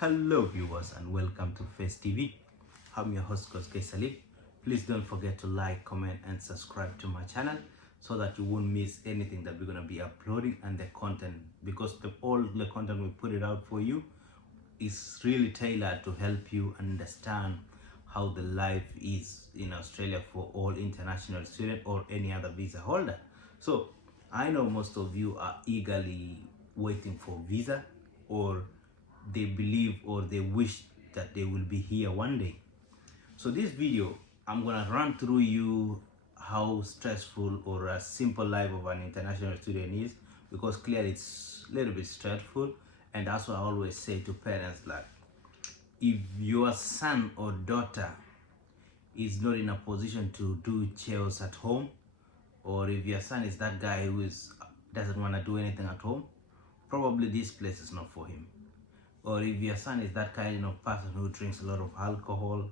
Hello viewers and welcome to Face TV. I'm your host Coach K. Salif. Please don't forget to like, comment and subscribe to my channel so that you won't miss anything that we're going to be uploading and the content, because all the content we put it out for you is really tailored to help you understand how the life is in Australia for all international students or any other visa holder. So I know most of you are eagerly waiting for visa, or they believe or they wish that they will be here one day. So this video, I'm gonna run through you how stressful or a simple life of an international student is, because clearly it's a little bit stressful. And that's what I always say to parents, like, if your son or daughter is not in a position to do chores at home, or if your son is that guy who doesn't want to do anything at home, probably this place is not for him. Or if your son is that kind of person who drinks a lot of alcohol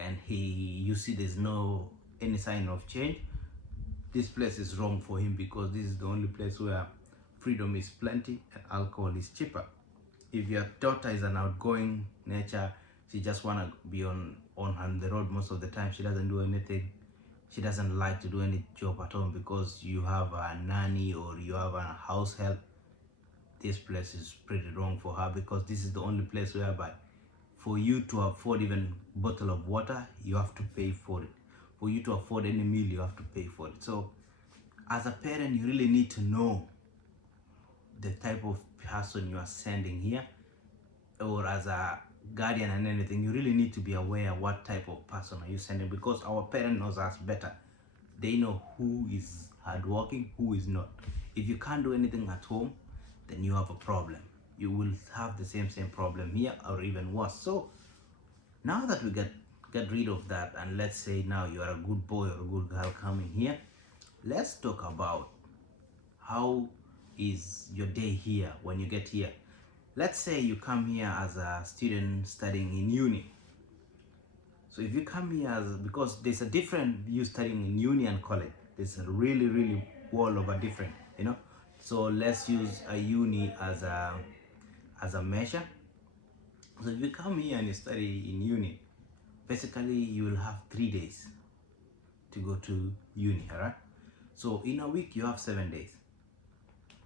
and you see there's no any sign of change, this place is wrong for him, because this is the only place where freedom is plenty and alcohol is cheaper. If your daughter is an outgoing nature, she just want to be on the road most of the time, she doesn't do anything, she doesn't like to do any job at home because you have a nanny or you have a house help, this place is pretty wrong for her, because this is the only place whereby for you to afford even bottle of water, you have to pay for it. For you to afford any meal, you have to pay for it. So as a parent, you really need to know the type of person you are sending here, or as a guardian and anything, you really need to be aware what type of person are you sending, because our parent knows us better. They know who is hardworking, who is not. If you can't do anything at home, then you have a problem. You will have the same problem here, or even worse. So now that we get rid of that, and let's say now you are a good boy or a good girl coming here, let's talk about how is your day here when you get here. Let's say you come here as a student studying in uni. So if you come here because there's a different you studying in uni and college, there's a really world of a different, so let's use a uni as a measure. So if you come here and you study in uni, basically you will have 3 days to go to uni, all right? So in a week you have 7 days,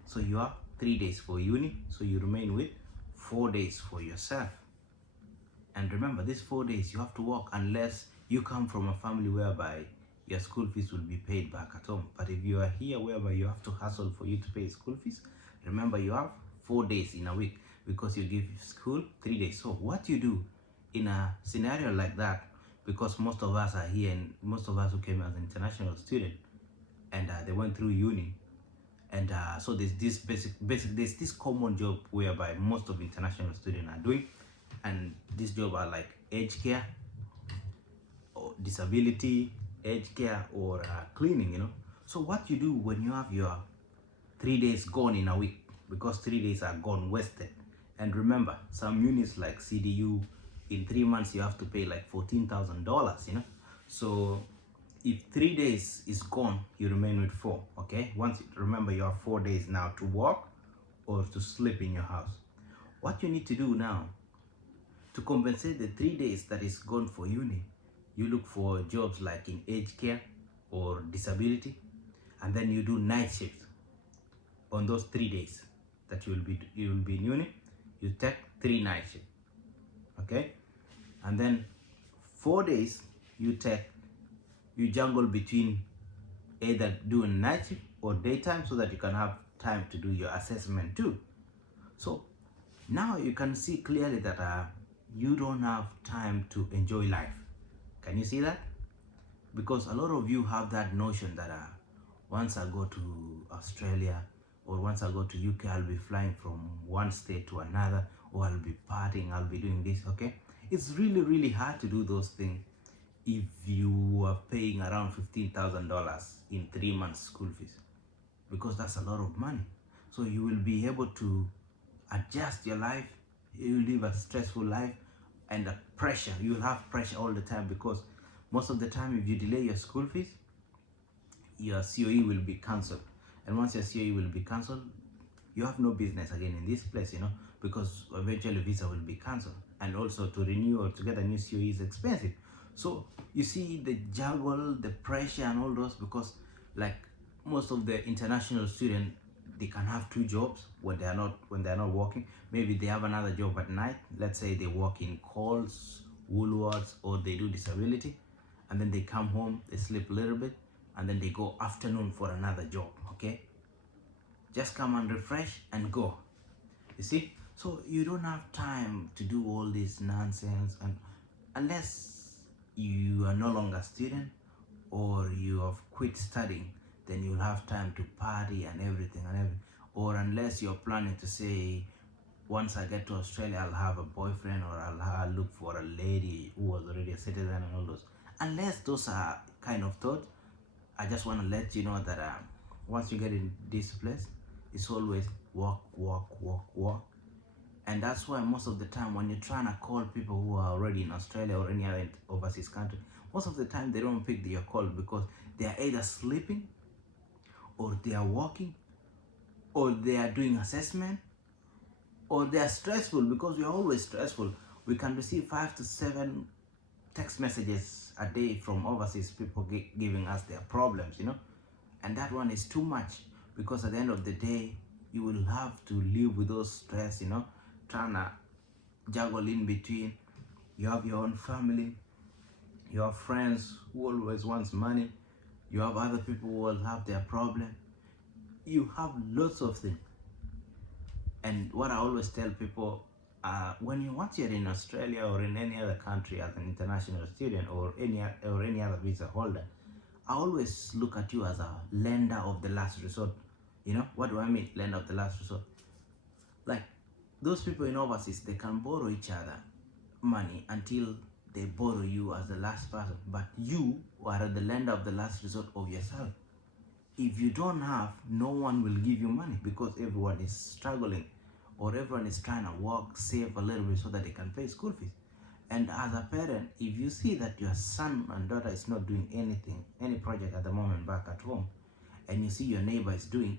so you have 3 days for uni, so you remain with 4 days for yourself. And remember, these 4 days you have to work, unless you come from a family whereby your school fees will be paid back at home. But if you are here whereby you have to hustle for you to pay school fees, remember you have 4 days in a week, because you give school 3 days. So what you do in a scenario like that, because most of us are here, and most of us who came as an international student, and they went through uni, and so there's this there's this common job whereby most of international students are doing, and this job are like aged care or disability, aged care, or cleaning. So what you do when you have your 3 days gone in a week, because 3 days are gone wasted. And remember, some units like CDU, in 3 months you have to pay like $14,000, so if 3 days is gone, you remain with 4. Okay, remember you have 4 days now to work or to sleep in your house. What you need to do now to compensate the 3 days that is gone for uni, you look for jobs like in aged care or disability, and then you do night shift on those 3 days that you will be in uni. You take 3 night shift, okay, and then 4 days you jungle between either doing night shift or daytime, so that you can have time to do your assessment too. So now you can see clearly that you don't have time to enjoy life. Can you see that? Because a lot of you have that notion that once I go to Australia, or once I go to UK, I'll be flying from one state to another, or I'll be partying, I'll be doing this. Okay, it's really hard to do those things if you are paying around $15,000 in 3 months school fees, because that's a lot of money. So you will be able to adjust your life. You will live a stressful life, and the pressure, you will have pressure all the time, because most of the time if you delay your school fees, your COE will be cancelled. And once your COE will be cancelled, you have no business again in this place, you know, because eventually visa will be cancelled, and also to renew or to get a new COE is expensive. So you see the juggle, the pressure and all those, because like most of the international students, they can have two jobs when they are not working. Maybe they have another job at night. Let's say they work in Coles, Woolworths, or they do disability, and then they come home, they sleep a little bit, and then they go afternoon for another job. Okay, just come and refresh and go. You see, so you don't have time to do all this nonsense, and unless you are no longer a student or you have quit studying, then you'll have time to party and everything and everything. Or unless you're planning to say, once I get to Australia, I'll have a boyfriend, or I'll look for a lady who was already a citizen and all those. Unless those are kind of thoughts, I just want to let you know that once you get in this place, it's always work, work, work, work. And that's why most of the time when you're trying to call people who are already in Australia or any other overseas country, most of the time they don't pick your call because they are either sleeping, or they are working, or they are doing assessment, or they are stressful, because we are always stressful. We can receive 5 to 7 text messages a day from overseas people giving us their problems, you know, and that one is too much, because at the end of the day you will have to live with those stress, you know, trying to juggle in between. You have your own family, you have friends who always wants money, you have other people who will have their problem, you have lots of things. And what I always tell people, once you're in Australia or in any other country as an international student, or any other visa holder, I always look at you as a lender of the last resort. You know what do I mean, lender of the last resort? Like those people in overseas, they can borrow each other money until they borrow you as the last person, but you are the lender of the last resort of yourself. If you don't have, no one will give you money, because everyone is struggling, or everyone is trying to work, save a little bit so that they can pay school fees. And as a parent, if you see that your son and daughter is not doing anything, any project at the moment back at home, and you see your neighbor is doing,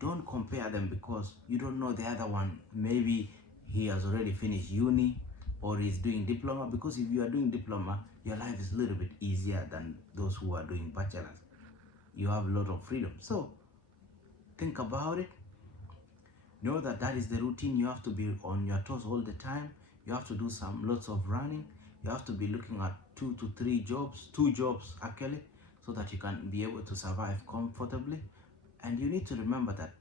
don't compare them, because you don't know the other one. Maybe he has already finished uni, or he's doing diploma, because if you are doing diploma, your life is a little bit easier than those who are doing bachelors. You have a lot of freedom. So think about it. Know that that is the routine. You have to be on your toes all the time. You have to do lots of running. You have to be looking at 2 to 3 jobs, 2 jobs actually, so that you can be able to survive comfortably. And you need to remember that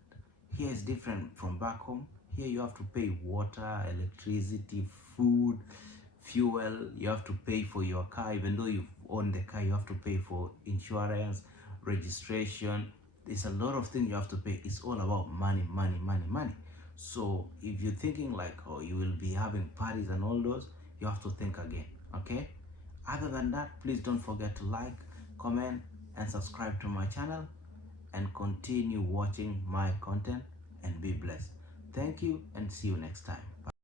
here is different from back home. Here you have to pay water, electricity, food, fuel. You have to pay for your car. Even though you own the car, you have to pay for insurance, registration. There's a lot of things you have to pay. It's all about money, money, money, money. So if you're thinking like, oh, you will be having parties and all those, you have to think again. Okay, other than that, please don't forget to like, comment and subscribe to my channel, and continue watching my content, and be blessed. Thank you, and see you next time. Bye.